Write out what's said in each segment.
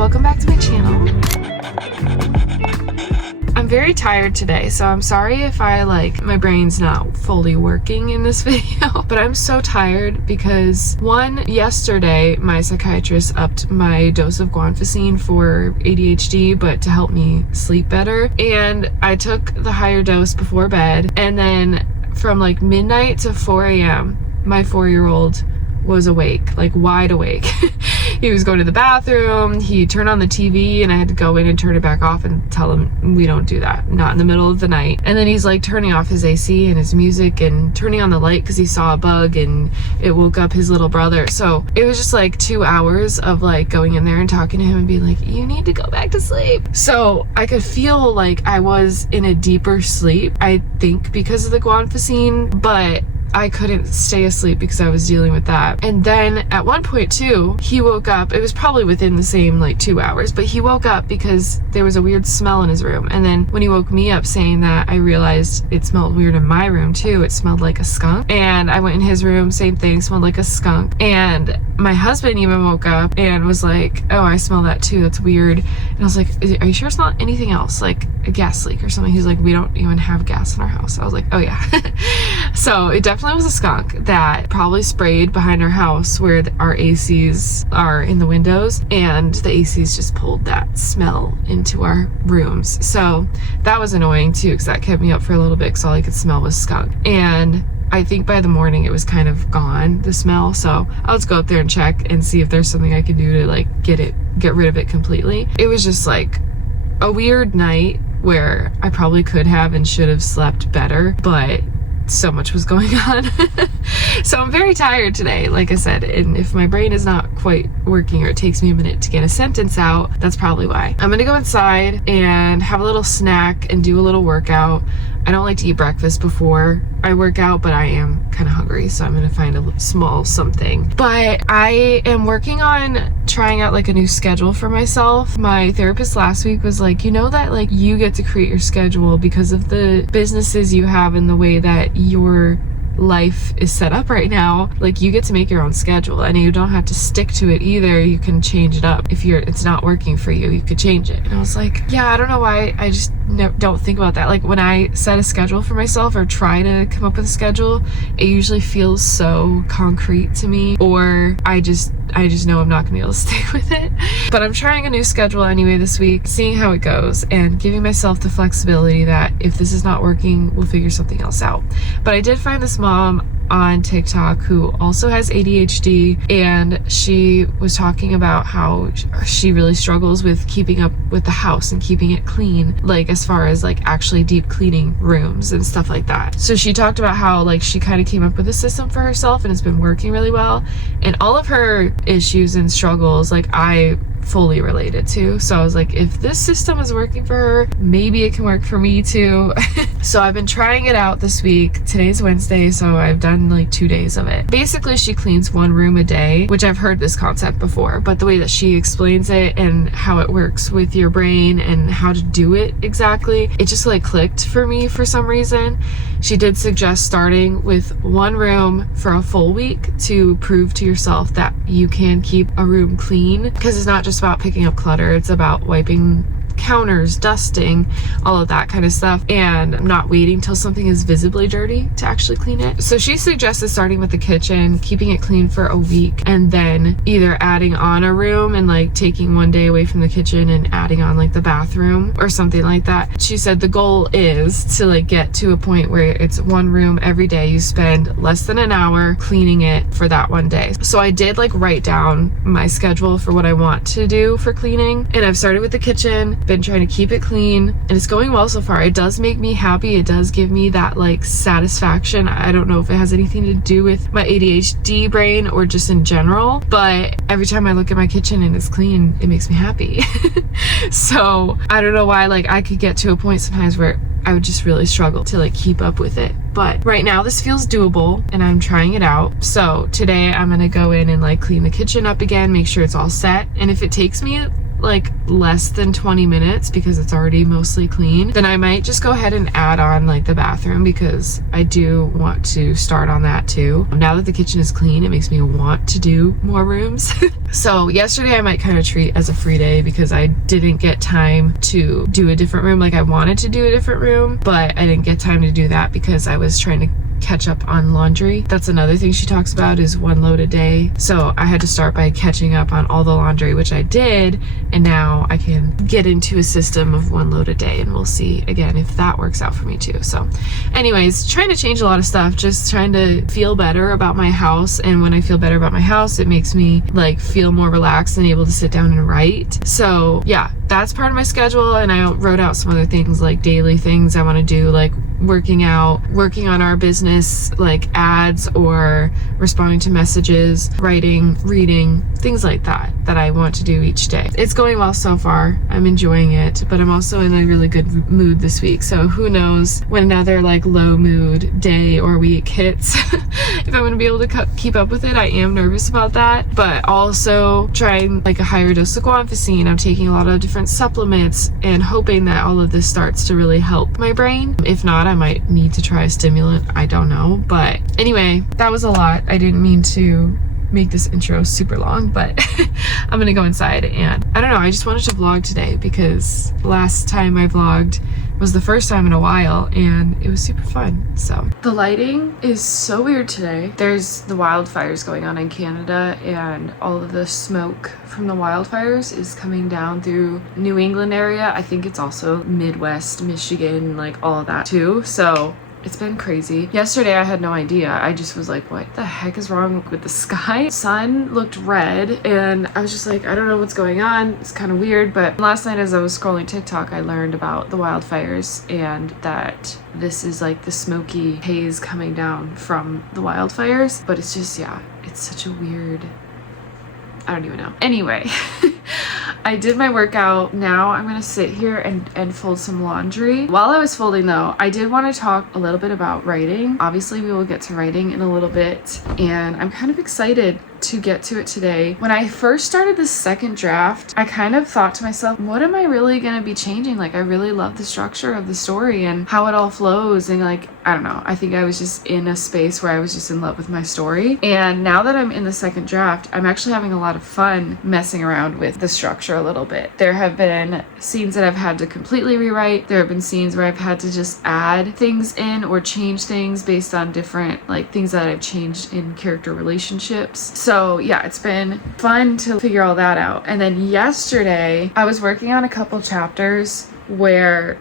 welcome back to my channel. I'm very tired today, so I'm sorry if my brain's not fully working in this video, but I'm so tired because yesterday my psychiatrist upped my dose of guanfacine for ADHD, but to help me sleep better, and I took the higher dose before bed, and then from midnight to 4 a.m. my 4-year-old was awake, wide awake. He was going to the bathroom, he turned on the TV, and I had to go in and turn it back off and tell him we don't do that, not in the middle of the night. And then he's turning off his AC and his music and turning on the light because he saw a bug and it woke up his little brother. So it was just 2 hours of going in there and talking to him and being you need to go back to sleep. So I could feel I was in a deeper sleep, I think because of the guanfacine, but I couldn't stay asleep because I was dealing with that. And then at one point too, he woke up, it was probably within the same 2 hours, but he woke up because there was a weird smell in his room. And then when he woke me up saying that, I realized it smelled weird in my room too. It smelled like a skunk. And I went in his room, same thing, smelled like a skunk. And my husband even woke up and was like, oh, I smell that too, that's weird. And I was like, are you sure it's not anything else, like a gas leak or something? He's like, we don't even have gas in our house. I was like, oh yeah. So it definitely was a skunk that probably sprayed behind our house where our ACs are in the windows, and the ACs just pulled that smell into our rooms. So that was annoying too, because that kept me up for a little bit because all I could smell was skunk. And I think by the morning it was kind of gone, the smell, so I'll just go up there and check and see if there's something I can do to get rid of it completely. It was just a weird night where I probably could have and should have slept better, but so much was going on. So I'm very tired today, like I said, and if my brain is not quite working or it takes me a minute to get a sentence out, that's probably why. I'm gonna go inside and have a little snack and do a little workout. I don't like to eat breakfast before I work out, but I am kind of hungry, so I'm gonna find a small something. But I am working on trying out a new schedule for myself. My therapist last week was you know that you get to create your schedule because of the businesses you have and the way that your life is set up right now. You get to make your own schedule and you don't have to stick to it either. You can change it up. If it's not working for you, you could change it. And I was like, yeah, I don't know why I just don't think about that. When I set a schedule for myself or try to come up with a schedule, it usually feels so concrete to me, or I just know I'm not gonna be able to stay with it. But I'm trying a new schedule anyway this week, seeing how it goes and giving myself the flexibility that if this is not working, we'll figure something else out. But I did find this mom on TikTok who also has ADHD, and she was talking about how she really struggles with keeping up with the house and keeping it clean, as far as actually deep cleaning rooms and stuff like that. So she talked about how she kind of came up with a system for herself and it's been working really well, and all of her issues and struggles I fully related to. So I was like, if this system is working for her, maybe it can work for me too. So I've been trying it out this week. Today's Wednesday, so I've done 2 days of it. Basically, she cleans one room a day, which I've heard this concept before, but the way that she explains it and how it works with your brain and how to do it exactly, it just clicked for me for some reason. She did suggest starting with one room for a full week to prove to yourself that you can keep a room clean, because it's not just about picking up clutter, it's about wiping counters, dusting, all of that kind of stuff, and not waiting till something is visibly dirty to actually clean it. So she suggested starting with the kitchen, keeping it clean for a week, and then either adding on a room and taking one day away from the kitchen and adding on the bathroom or something like that. She said the goal is to get to a point where it's one room every day. You spend less than an hour cleaning it for that one day. So I did write down my schedule for what I want to do for cleaning, and I've started with the kitchen, been trying to keep it clean, and it's going well so far. It does make me happy. It does give me that satisfaction. I don't know if it has anything to do with my ADHD brain or just in general, but every time I look at my kitchen and it's clean, it makes me happy. So I don't know why I could get to a point sometimes where I would just really struggle to keep up with it. But right now this feels doable and I'm trying it out. So today I'm gonna go in and clean the kitchen up again, make sure it's all set. And if it takes me like less than 20 minutes because it's already mostly clean, then I might just go ahead and add on like the bathroom, because I do want to start on that too. Now that the kitchen is clean, it makes me want to do more rooms. So yesterday I might kind of treat as a free day because I didn't get time to do a different room. Like I wanted to do a different room, but I didn't get time to do that because I was trying to catch up on laundry. That's another thing she talks about, is one load a day. So I had to start by catching up on all the laundry, which I did, and now I can get into a system of one load a day, and we'll see again if that works out for me too. So anyways, trying to change a lot of stuff, just trying to feel better about my house, and when I feel better about my house, it makes me like feel more relaxed and able to sit down and write. So yeah, that's part of my schedule, and I wrote out some other things, like daily things I want to do, like working out, working on our business, like ads or responding to messages, writing, reading, things like that I want to do each day. It's going well so far. I'm enjoying it, but I'm also in a really good mood this week. So who knows when another like low mood day or week hits, if I'm going to be able to keep up with it. I am nervous about that, but also trying like a higher dose of guanfacine. I'm taking a lot of different supplements and hoping that all of this starts to really help my brain. If not, I might need to try a stimulant. I don't know. But anyway, that was a lot. I didn't mean to make this intro super long, but I'm gonna go inside, and I don't know, I just wanted to vlog today because last time I vlogged was the first time in a while and it was super fun. So the lighting is so weird today. There's the wildfires going on in Canada, and all of the smoke from the wildfires is coming down through New England area. I think it's also Midwest, Michigan, like all of that too. So it's been crazy. Yesterday I had no idea. I just was like, what the heck is wrong with the sky? Sun looked red and I was just like, I don't know what's going on. It's kind of weird. But last night as I was scrolling TikTok, I learned about the wildfires and that this is like the smoky haze coming down from the wildfires. But it's just, yeah, it's such a weird, I don't even know. Anyway, I did my workout. Now I'm gonna sit here and fold some laundry. While I was folding though, I did want to talk a little bit about writing. Obviously we will get to writing in a little bit, and I'm kind of excited to get to it today. When I first started the second draft, I kind of thought to myself, what am I really going to be changing? Like, I really love the structure of the story and how it all flows, and like, I don't know, I think I was just in a space where I was just in love with my story. And now that I'm in the second draft, I'm actually having a lot of fun messing around with the structure a little bit. There have been scenes that I've had to completely rewrite. There have been scenes where I've had to just add things in or change things based on different like things that I've changed in character relationships. So yeah, it's been fun to figure all that out. And then yesterday I was working on a couple chapters where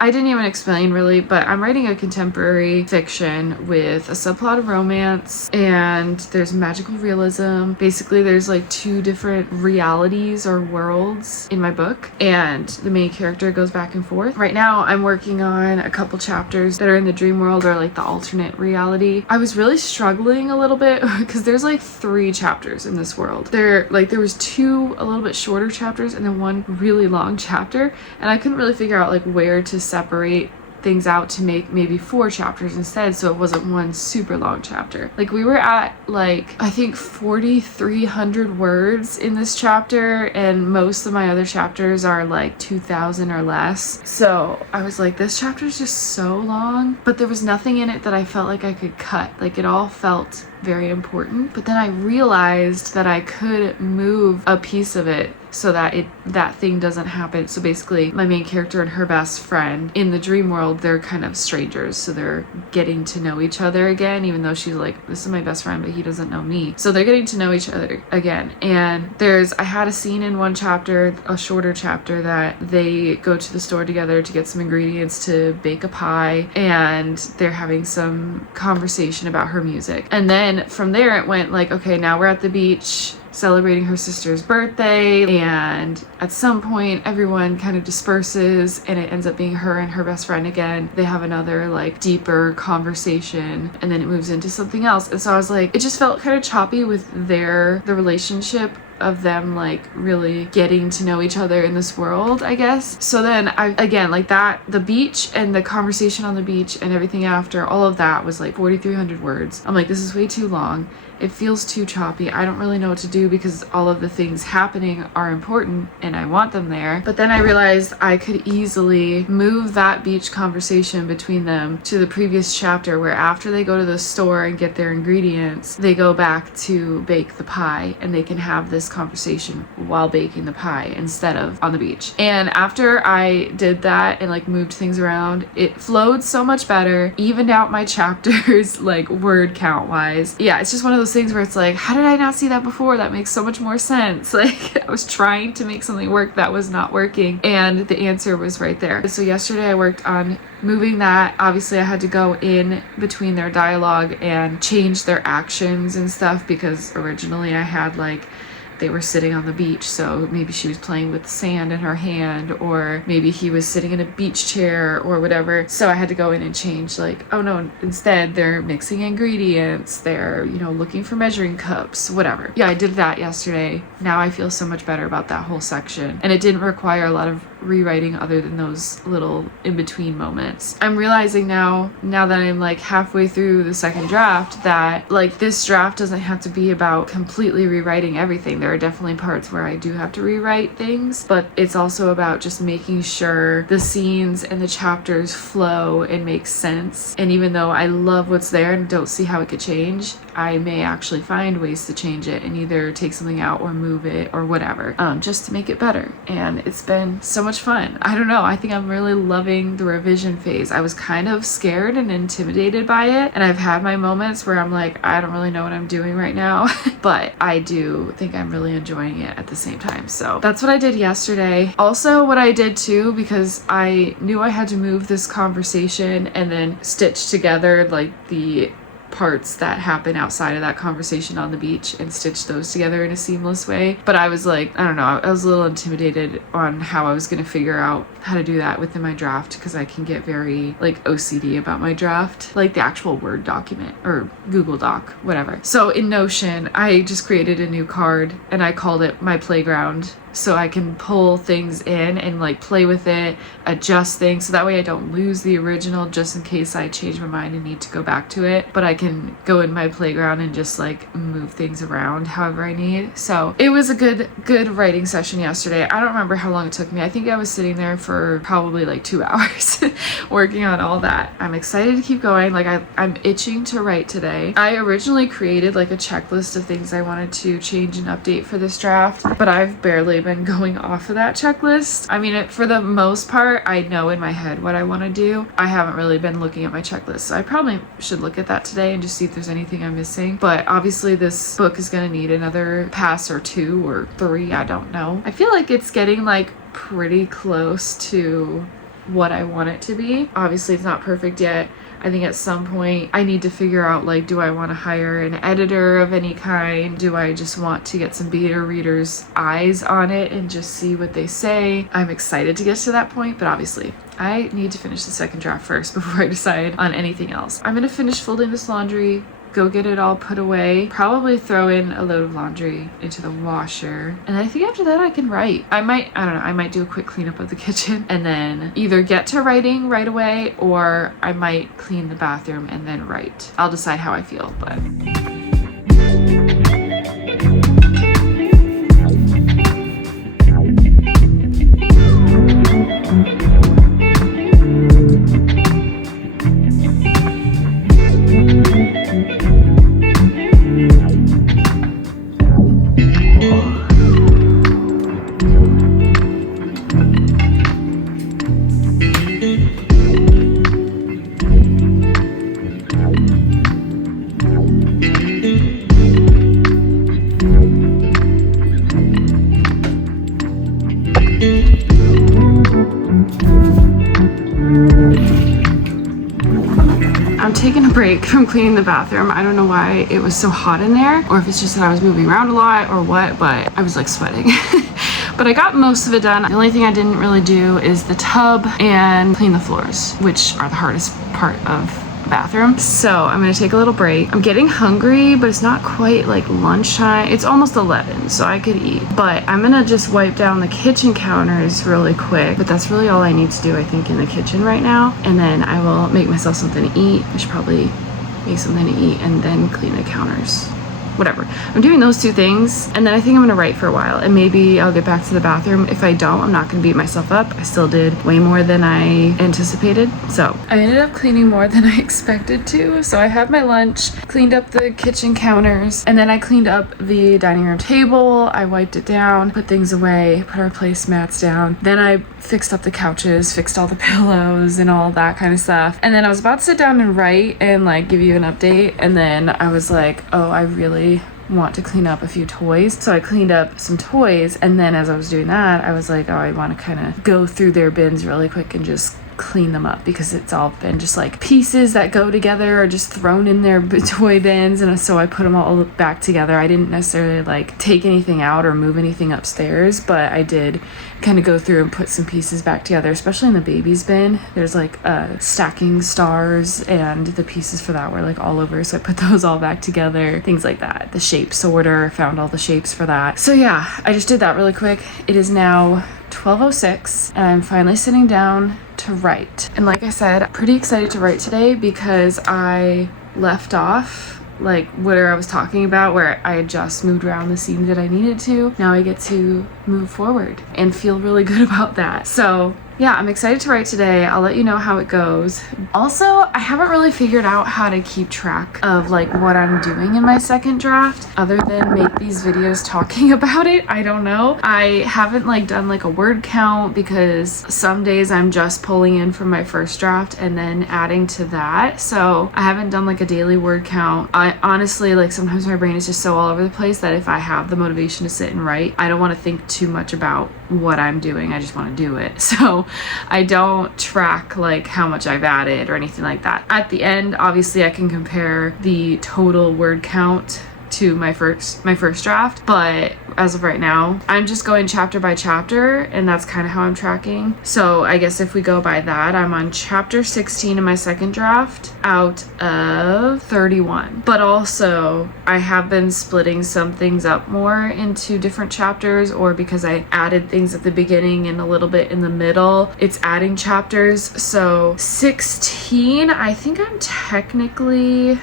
I didn't even explain really, but I'm writing a contemporary fiction with a subplot of romance, and there's magical realism. Basically, there's like two different realities or worlds in my book, and the main character goes back and forth. Right now, I'm working on a couple chapters that are in the dream world or like the alternate reality. I was really struggling a little bit because there's like 3 chapters in this world. There was 2 a little bit shorter chapters and then 1 really long chapter, and I couldn't really figure out like where to separate things out to make maybe 4 chapters instead, so it wasn't 1 super long chapter. Like we were at like I think 4,300 words in this chapter, and most of my other chapters are like 2,000 or less. So I was like, this chapter is just so long, but there was nothing in it that I felt like I could cut. Like it all felt very important. But then I realized that I could move a piece of it so that that thing doesn't happen. So basically my main character and her best friend in the dream world, they're kind of strangers, so they're getting to know each other again, even though she's like, this is my best friend, but he doesn't know me. So they're getting to know each other again. And I had a scene in one chapter, a shorter chapter, that they go to the store together to get some ingredients to bake a pie, and they're having some conversation about her music. And then from there it went like, okay, now we're at the beach celebrating her sister's birthday, and at some point everyone kind of disperses and it ends up being her and her best friend again. They have another like deeper conversation, and then it moves into something else. And so I was like, it just felt kind of choppy with the relationship of them like really getting to know each other in this world, I guess. So then again, like that, the beach and the conversation on the beach and everything after, all of that was like 4,300 words. I'm like, this is way too long. It feels too choppy. I don't really know what to do because all of the things happening are important and I want them there. But then I realized I could easily move that beach conversation between them to the previous chapter, where after they go to the store and get their ingredients, they go back to bake the pie and they can have this conversation while baking the pie instead of on the beach. And after I did that and like moved things around, it flowed so much better, evened out my chapters like word count wise. Yeah, it's just one of those things where it's like, how did I not see that before? That makes so much more sense. Like I was trying to make something work that was not working, and the answer was right there. So yesterday I worked on moving that. Obviously I had to go in between their dialogue and change their actions and stuff, because originally I had like they were sitting on the beach, so maybe she was playing with sand in her hand, or maybe he was sitting in a beach chair or whatever. So I had to go in and change, like, oh no, instead they're mixing ingredients, they're, you know, looking for measuring cups, whatever. Yeah, I did that yesterday. Now I feel so much better about that whole section, and it didn't require a lot of rewriting other than those little in-between moments. I'm realizing now that I'm like halfway through the second draft, that like this draft doesn't have to be about completely rewriting everything. There are definitely parts where I do have to rewrite things, but it's also about just making sure the scenes and the chapters flow and make sense. And even though I love what's there and don't see how it could change, I may actually find ways to change it and either take something out or move it or whatever, just to make it better. And it's been so much fun. I don't know, I think I'm really loving the revision phase. I was kind of scared and intimidated by it, and I've had my moments where I'm like, I don't really know what I'm doing right now, but I do think I'm really enjoying it at the same time. So that's what I did yesterday. Also, what I did too, because I knew I had to move this conversation and then stitch together like the parts that happen outside of that conversation on the beach and stitch those together in a seamless way. But I was like, I don't know, I was a little intimidated on how I was going to figure out how to do that within my draft, because I can get very like OCD about my draft, like the actual Word document or Google Doc, whatever. So in Notion, I just created a new card and I called it my playground, so I can pull things in and like play with it, adjust things, so that way I don't lose the original just in case I change my mind and need to go back to it. But I can go in my playground and just like move things around however I need. So it was a good writing session yesterday. I don't remember how long it took me. I think I was sitting there for probably like 2 hours working on all that. I'm excited to keep going. Like I'm itching to write today. I originally created like a checklist of things I wanted to change and update for this draft, but I've barely been going off of that checklist. I mean, for the most part, I know in my head what I want to do. I haven't really been looking at my checklist, so I probably should look at that today and just see if there's anything I'm missing. But obviously this book is going to need another pass or 2 or 3, I don't know. I feel like it's getting like pretty close to what I want it to be. Obviously it's not perfect yet. I think at some point I need to figure out, like, do I want to hire an editor of any kind? Do I just want to get some beta readers' eyes on it and just see what they say? I'm excited to get to that point, but obviously I need to finish the second draft first before I decide on anything else. I'm going to finish folding this laundry, go get it all put away, probably throw in a load of laundry into the washer, and I think after that I can write. I might do a quick cleanup of the kitchen and then either get to writing right away, or I might clean the bathroom and then write. I'll decide how I feel, but I'm taking a break from cleaning the bathroom. I don't know why it was so hot in there, or if it's just that I was moving around a lot or what, but I was like sweating. But I got most of it done. The only thing I didn't really do is the tub and clean the floors, which are the hardest part of bathroom. So I'm gonna take a little break. I'm getting hungry, but it's not quite like lunchtime. It's almost 11, so I could eat. But I'm gonna just wipe down the kitchen counters really quick. But that's really all I need to do, I think, in the kitchen right now. And then I will make myself something to eat. I should probably make something to eat and then clean the counters. Whatever. I'm doing those two things, and then I think I'm gonna write for a while, and maybe I'll get back to the bathroom. If I don't, I'm not gonna beat myself up. I still did way more than I anticipated. So I ended up cleaning more than I expected to. So I had my lunch, cleaned up the kitchen counters, and then I cleaned up the dining room table. I wiped it down, put things away, put our placemats down. Then I fixed up the couches, fixed all the pillows and all that kind of stuff. And then I was about to sit down and write and like give you an update, and then I was like, oh, I really want to clean up a few toys. So I cleaned up some toys, and then as I was doing that, I was like, oh, I want to kind of go through their bins really quick and just clean them up, because it's all been just like pieces that go together or just thrown in their toy bins, and so I put them all back together. I didn't necessarily like take anything out or move anything upstairs, but I did kind of go through and put some pieces back together, especially in the baby's bin. There's like stacking stars, and the pieces for that were like all over, so I put those all back together, things like that. The shape sorter, found all the shapes for that. So yeah, I just did that really quick. It is now 12:06 and I'm finally sitting down to write. And like I said, pretty excited to write today because I left off like where I was talking about, where I had just moved around the scene that I needed to. Now I get to move forward and feel really good about that. So yeah, I'm excited to write today. I'll let you know how it goes. Also, I haven't really figured out how to keep track of like what I'm doing in my second draft other than make these videos talking about it. I don't know. I haven't like done like a word count, because some days I'm just pulling in from my first draft and then adding to that. So I haven't done like a daily word count. I honestly, like, sometimes my brain is just so all over the place that if I have the motivation to sit and write, I don't want to think too much about what I'm doing. I just want to do it. So I don't track like how much I've added or anything like that. At the end, obviously I can compare the total word count to my first draft, but as of right now, I'm just going chapter by chapter, and that's kind of how I'm tracking. So I guess if we go by that, I'm on chapter 16 in my second draft out of 31. But also, I have been splitting some things up more into different chapters, or because I added things at the beginning and a little bit in the middle, it's adding chapters. So 16, I think I'm technically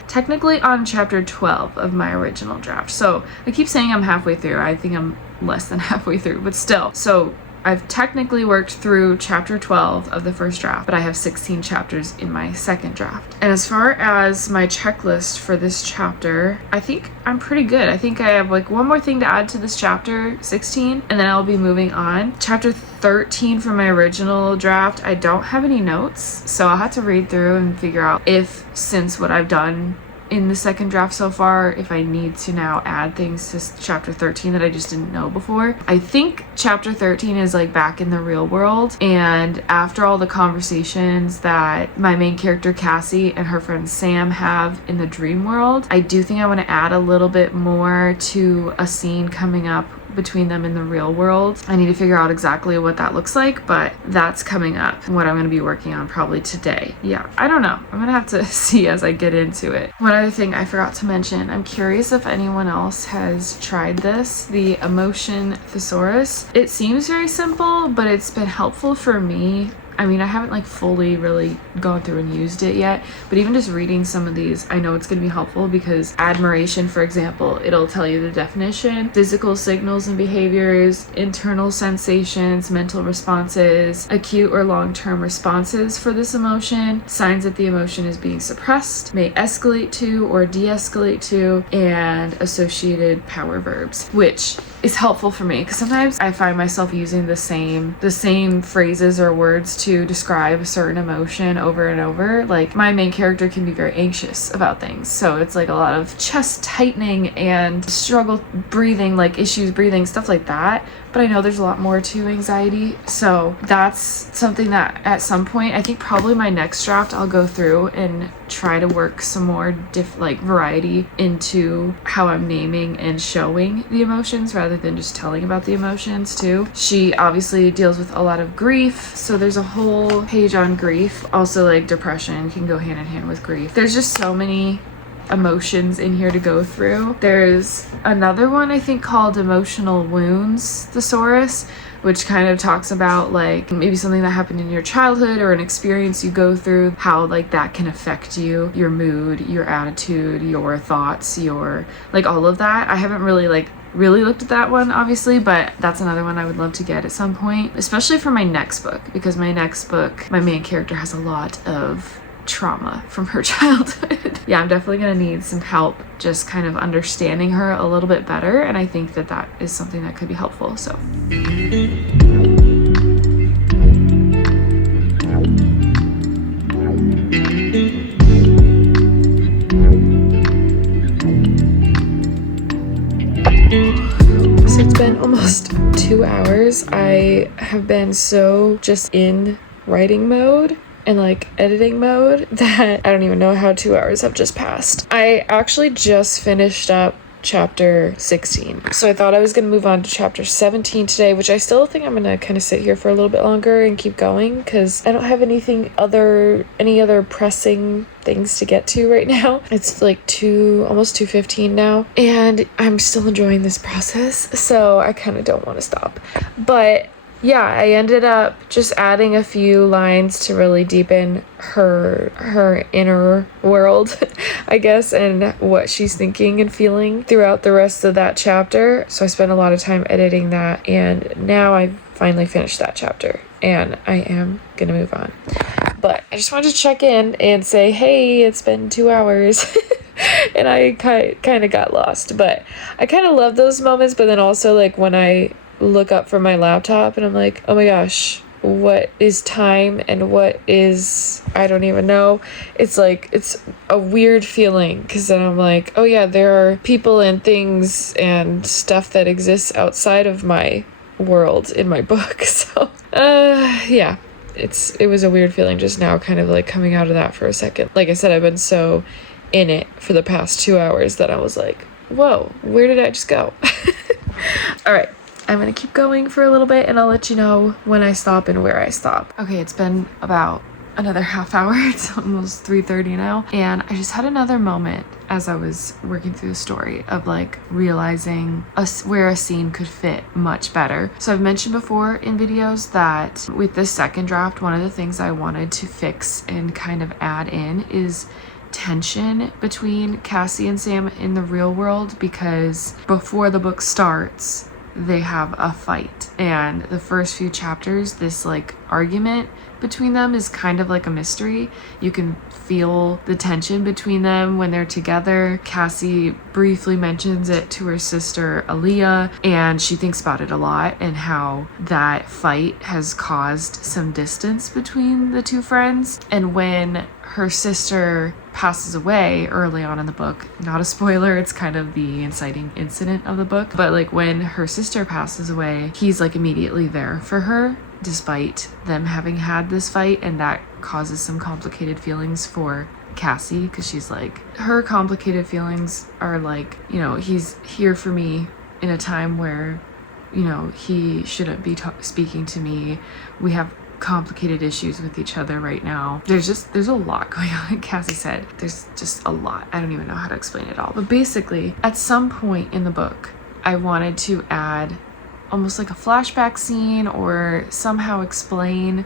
on chapter 12 of my original draft. So I keep saying I'm halfway through. I think I'm less than halfway through, but still. So I've technically worked through chapter 12 of the first draft, but I have 16 chapters in my second draft. And as far as my checklist for this chapter, I think I'm pretty good. I think I have like one more thing to add to this chapter 16, and then I'll be moving on. Chapter 13 from my original draft, I don't have any notes, so I'll have to read through and figure out if, since what I've done in the second draft so far, if I need to now add things to chapter 13 that I just didn't know before. I think chapter 13 is like back in the real world, and after all the conversations that my main character Cassie and her friend Sam have in the dream world, I do think I want to add a little bit more to a scene coming up between them in the real world. I need to figure out exactly what that looks like, but that's coming up, what I'm going to be working on probably today. Yeah, I don't know. I'm going to have to see as I get into it. One other thing I forgot to mention, I'm curious if anyone else has tried this, the emotion thesaurus. It seems very simple, but it's been helpful for me. I mean, I haven't like fully really gone through and used it yet, but even just reading some of these, I know it's going to be helpful, because admiration, for example, it'll tell you the definition, physical signals and behaviors, internal sensations, mental responses, acute or long-term responses for this emotion, signs that the emotion is being suppressed, may escalate to or de-escalate to, and associated power verbs, which is helpful for me because sometimes I find myself using the same phrases or words to describe a certain emotion over and over. Like, my main character can be very anxious about things, so it's like a lot of chest tightening and struggle breathing, like issues breathing, stuff like that. but I know there's a lot more to anxiety. So that's something that at some point, I think probably my next draft, I'll go through and try to work some more variety into how I'm naming and showing the emotions rather than just telling about the emotions too. She obviously deals with a lot of grief, so there's a whole page on grief. Also, like, depression can go hand in hand with grief. There's just so many emotions in here to go through. There's another one I think called Emotional Wounds Thesaurus, which kind of talks about like maybe something that happened in your childhood or an experience you go through, how like that can affect you, your mood, your attitude, your thoughts, your like all of that. I haven't really looked at that one obviously, but that's another one I would love to get at some point, especially for my next book, because my next book, my main character has a lot of trauma from her childhood. Yeah, I'm definitely gonna need some help just kind of understanding her a little bit better, and I think that that is something that could be helpful. So it's been almost 2 hours. I have been so just in writing mode and like editing mode that I don't even know how 2 hours have just passed. I actually just finished up chapter 16. So I thought I was going to move on to chapter 17 today, which I still think I'm going to kind of sit here for a little bit longer and keep going because I don't have any other pressing things to get to right now. It's like almost 2:15 now, and I'm still enjoying this process, so I kind of don't want to stop. But yeah, I ended up just adding a few lines to really deepen her inner world, I guess, and what she's thinking and feeling throughout the rest of that chapter. So I spent a lot of time editing that, and now I've finally finished that chapter, and I am gonna move on. But I just wanted to check in and say, hey, it's been 2 hours. And I kind of got lost, but I kind of love those moments. But then also, like, when I look up from my laptop and I'm like, oh my gosh, what is time and what is, I don't even know. It's like, it's a weird feeling because then I'm like, oh yeah, there are people and things and stuff that exists outside of my world in my book. So yeah, it was a weird feeling just now, kind of like coming out of that for a second. Like I said, I've been so in it for the past 2 hours that I was like, whoa, where did I just go? All right, I'm gonna keep going for a little bit and I'll let you know when I stop and where I stop. Okay, it's been about another half hour. It's almost 3:30 now, and I just had another moment as I was working through the story of like realizing where a scene could fit much better. So I've mentioned before in videos that with this second draft, one of the things I wanted to fix and kind of add in is tension between Cassie and Sam in the real world, because before the book starts they have a fight, and the first few chapters this like argument between them is kind of like a mystery. You can feel the tension between them when they're together. Cassie briefly mentions it to her sister Aaliyah, and she thinks about it a lot and how that fight has caused some distance between the two friends. And when her sister passes away early on in the book, not a spoiler, it's kind of the inciting incident of the book, but like when her sister passes away, he's like immediately there for her despite them having had this fight, and that causes some complicated feelings for Cassie, because she's like, her complicated feelings are like, you know, he's here for me in a time where, you know, he shouldn't be speaking to me. We have complicated issues with each other right now. There's a lot going on. Cassie said there's just a lot. I don't even know how to explain it all, but basically at some point in the book I wanted to add almost like a flashback scene or somehow explain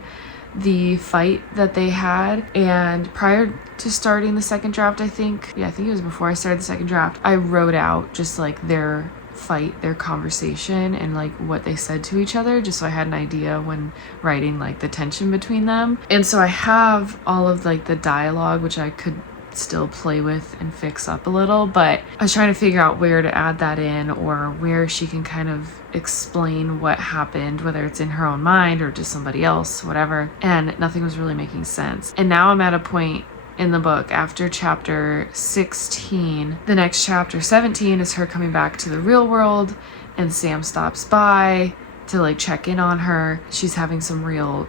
the fight that they had. And prior to starting the second draft, I think it was before I started the second draft, I wrote out just like their fight, their conversation, and like what they said to each other, just so I had an idea when writing like the tension between them. And so I have all of like the dialogue, which I could still play with and fix up a little, but I was trying to figure out where to add that in, or where she can kind of explain what happened, whether it's in her own mind or to somebody else, whatever, and nothing was really making sense. And now I'm at a point in the book after chapter 16, the next chapter 17 is her coming back to the real world, and Sam stops by to like check in on her. She's having some real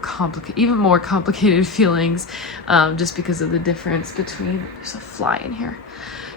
even more complicated feelings, just because of the difference between, there's a fly in here.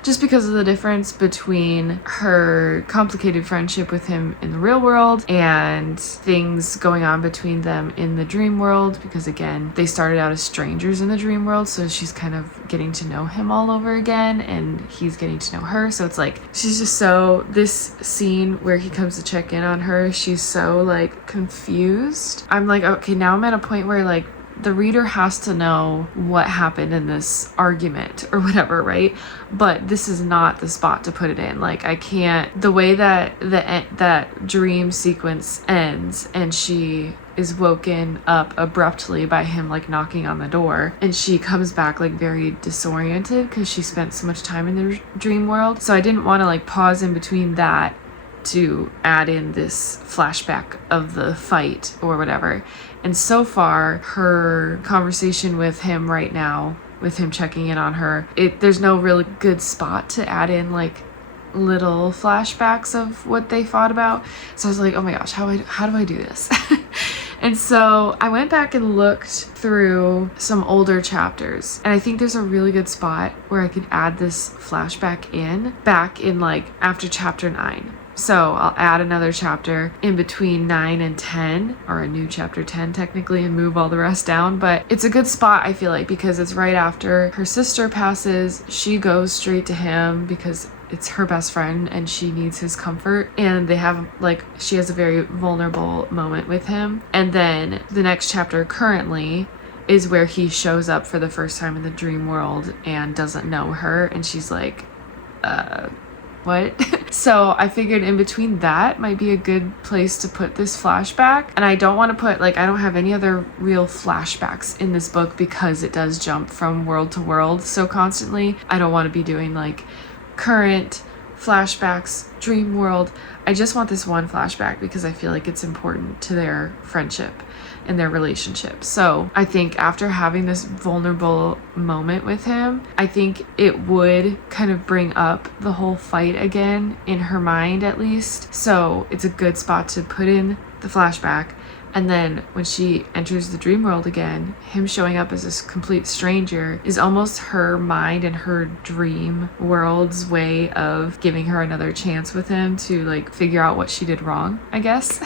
Just because of the difference between her complicated friendship with him in the real world and things going on between them in the dream world, because again, they started out as strangers in the dream world, so she's kind of getting to know him all over again and he's getting to know her. So it's like, she's just so, this scene where he comes to check in on her, she's so like confused. I'm like, okay, now I'm at a point where like the reader has to know what happened in this argument or whatever, right? But this is not the spot to put it in. Like, I can't, the way that that dream sequence ends and she is woken up abruptly by him like knocking on the door, and she comes back like very disoriented because she spent so much time in the dream world. So I didn't want to like pause in between that to add in this flashback of the fight or whatever. And so far, her conversation with him right now, with him checking in on her, there's no really good spot to add in like little flashbacks of what they fought about. So I was like, oh my gosh, how do I do this? And so I went back and looked through some older chapters, and I think there's a really good spot where I could add this flashback back in like after chapter 9. So I'll add another chapter in between 9 and 10, or a new chapter 10 technically, and move all the rest down. But it's a good spot, I feel like, because it's right after her sister passes. She goes straight to him because it's her best friend and she needs his comfort, and they have like, she has a very vulnerable moment with him. And then the next chapter currently is where he shows up for the first time in the dream world and doesn't know her, and she's like, what? So I figured in between that might be a good place to put this flashback. And I don't want to put like, I don't have any other real flashbacks in this book because it does jump from world to world so constantly. I don't want to be doing like current flashbacks, dream world. I just want this one flashback because I feel like it's important to their friendship and their relationship. So I think after having this vulnerable moment with him, I think it would kind of bring up the whole fight again in her mind, at least. So it's a good spot to put in the flashback. And then when she enters the dream world again, him showing up as this complete stranger is almost her mind and her dream world's way of giving her another chance with him to like figure out what she did wrong, I guess.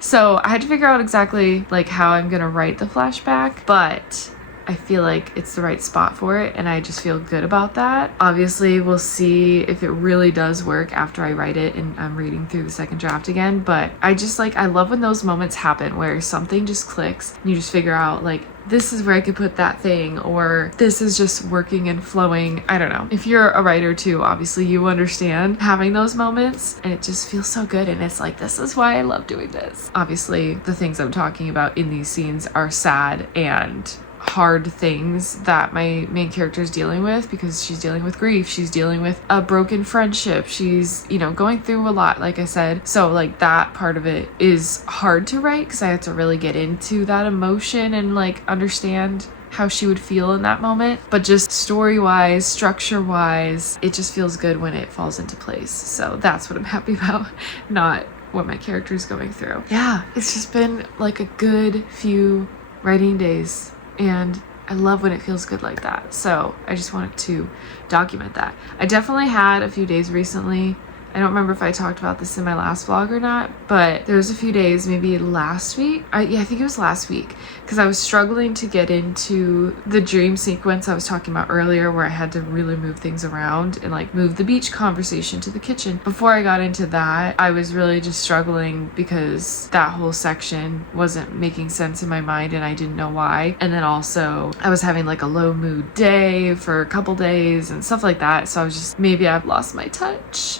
So I had to figure out exactly like how I'm gonna write the flashback, but I feel like it's the right spot for it, and I just feel good about that. Obviously, we'll see if it really does work after I write it and I'm reading through the second draft again, but I just like, I love when those moments happen where something just clicks and you just figure out like, this is where I could put that thing, or this is just working and flowing. I don't know. If you're a writer too, obviously you understand having those moments, and it just feels so good. And it's like, this is why I love doing this. Obviously, the things I'm talking about in these scenes are sad and hard things that my main character is dealing with, because she's dealing with grief, she's dealing with a broken friendship, she's, you know, going through a lot, like I said. So like that part of it is hard to write because I have to really get into that emotion and like understand how she would feel in that moment. But just story-wise, structure-wise, it just feels good when it falls into place. So that's what I'm happy about, not what my character is going through. Yeah, it's just been like a good few writing days, and I love when it feels good like that. So I just wanted to document that. I definitely had a few days recently. I don't remember if I talked about this in my last vlog or not, but there was a few days, maybe last week. I think it was last week, because I was struggling to get into the dream sequence I was talking about earlier, where I had to really move things around and like move the beach conversation to the kitchen. Before I got into that, I was really just struggling because that whole section wasn't making sense in my mind and I didn't know why. And then also I was having like a low mood day for a couple days and stuff like that. So I was just, maybe I've lost my touch.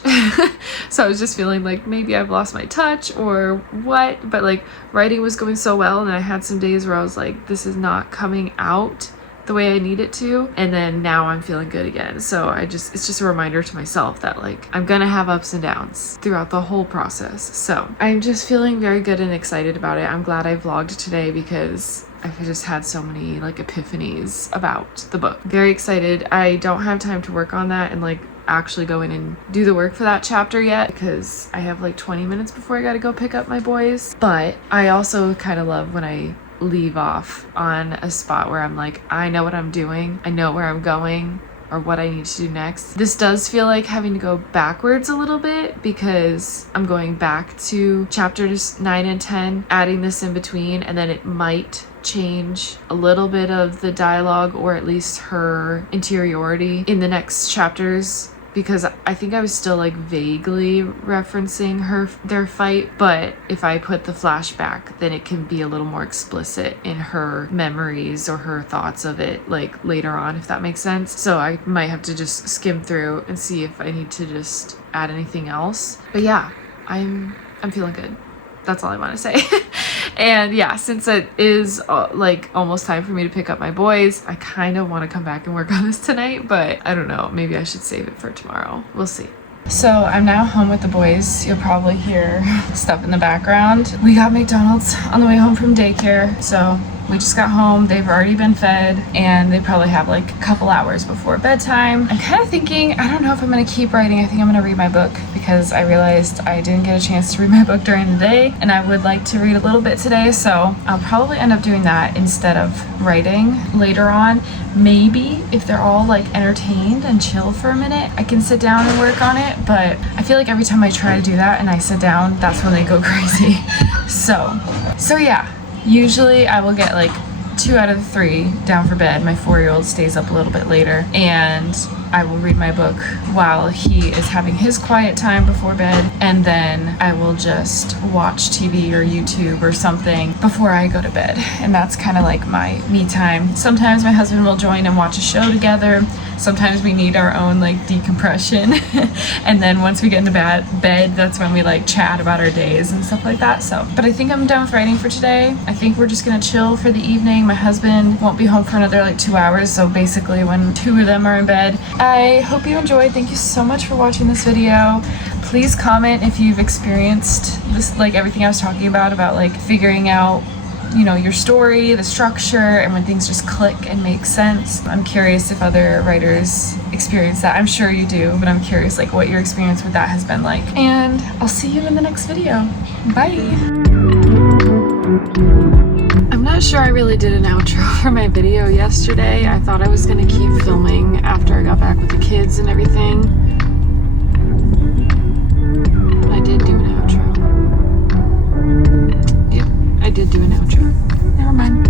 So I was just feeling like maybe I've lost my touch or what, but like writing was going so well, and I had some days where I was like, this is not coming out the way I need it to. And then now I'm feeling good again. So it's just a reminder to myself that like, I'm gonna have ups and downs throughout the whole process. So I'm just feeling very good and excited about it. I'm glad I vlogged today because I've just had so many like epiphanies about the book. Very excited. I don't have time to work on that and like actually go in and do the work for that chapter yet because I have like 20 minutes before I gotta go pick up my boys. But I also kind of love when I leave off on a spot where I'm like, I know what I'm doing, I know where I'm going, or what I need to do next. This does feel like having to go backwards a little bit because I'm going back to chapters 9 and 10, adding this in between, and then it might change a little bit of the dialogue or at least her interiority in the next chapters, because I think I was still like vaguely referencing their fight, but if I put the flashback, then it can be a little more explicit in her memories or her thoughts of it like later on, if that makes sense. So I might have to just skim through and see if I need to just add anything else. But yeah, I'm feeling good. That's all I want to say. And yeah, since it is like almost time for me to pick up my boys, I kind of want to come back and work on this tonight, but I don't know, maybe I should save it for tomorrow. We'll see. So I'm now home with the boys. You'll probably hear stuff in the background. We got McDonald's on the way home from daycare, so we just got home. They've already been fed and they probably have like a couple hours before bedtime. I'm kind of thinking, I don't know if I'm going to keep writing. I think I'm going to read my book because I realized I didn't get a chance to read my book during the day and I would like to read a little bit today. So I'll probably end up doing that instead of writing later on. Maybe if they're all like entertained and chill for a minute, I can sit down and work on it. But I feel like every time I try to do that and I sit down, that's when they go crazy. So yeah. Usually I will get like 2 out of the 3 down for bed. My 4-year-old stays up a little bit later and I will read my book while he is having his quiet time before bed, and then I will just watch TV or YouTube or something before I go to bed. And that's kind of like my me time. Sometimes my husband will join and watch a show together. Sometimes we need our own like decompression. And then once we get into bed, that's when we like chat about our days and stuff like that. So, but I think I'm done with writing for today. I think we're just gonna chill for the evening. My husband won't be home for another like 2 hours. So basically when 2 of them are in bed. I hope you enjoyed. Thank you so much for watching this video. Please comment if you've experienced this, like everything I was talking about like figuring out, you know, your story, the structure, and when things just click and make sense. I'm curious if other writers experience that. I'm sure you do, but I'm curious like what your experience with that has been like. And I'll see you in the next video. Bye. I'm not sure I really did an outro for my video yesterday. I thought I was gonna keep filming after I got back with the kids and everything. I did do an outro. Yep, I did do an outro. Never mind.